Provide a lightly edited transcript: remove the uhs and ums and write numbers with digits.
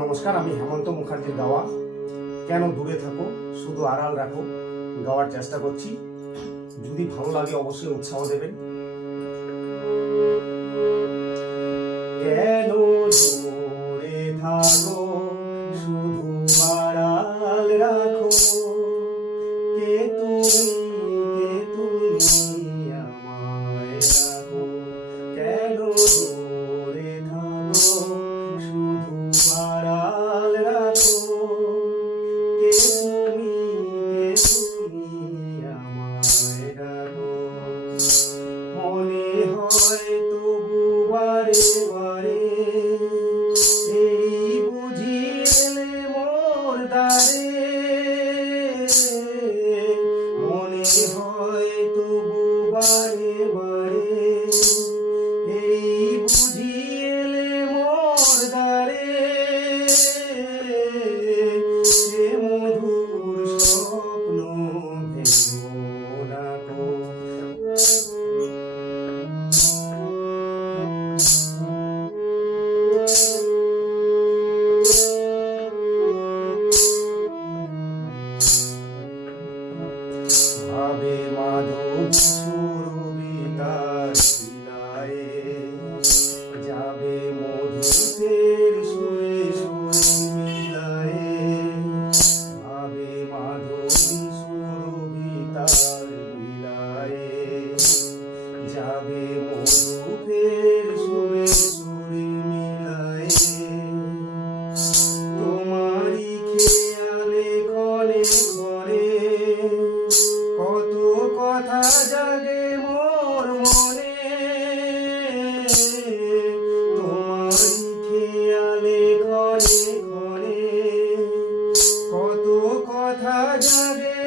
নমস্কার, আমি হেমন্ত মুখার্জির গাওয়া কেন দূরে থাকো শুধু আড়াল রাখো গাওয়ার চেষ্টা করছি। যদি ভালো লাগে অবশ্যই উৎসাহ দেবেন। কেন দূরে থাকো শুধু আড়াল রাখো, কে তুমি আমায় রাখো। কেন দূরে থাকো শুধু আড়াল রাখো, কে তুমি আমায় রাখো। মনে হয় তবু বারে বারে এই বুঝি এলে মোর দ্বারে। মনে হয় তবু বারে বারে এই বুঝি এলে মোর দ্বারে। সে মধুর স্বপ্ন ভেঙো না গো। ভাবে মাধব সুরবিতার বিলায়ে, যাবে মধুপের সুরে সুরে মিলায়ে। ভাবে মাধব সুরবিতার বিলায়ে, যাবে মধুপের সুরে সুরে মিলায়ে। তোমারি খেয়ালে ক্ষণে ক্ষণে কত কথা জাগে মোর মনে। তোমারি খেয়ালে ক্ষণে ক্ষণে কত কথা জাগে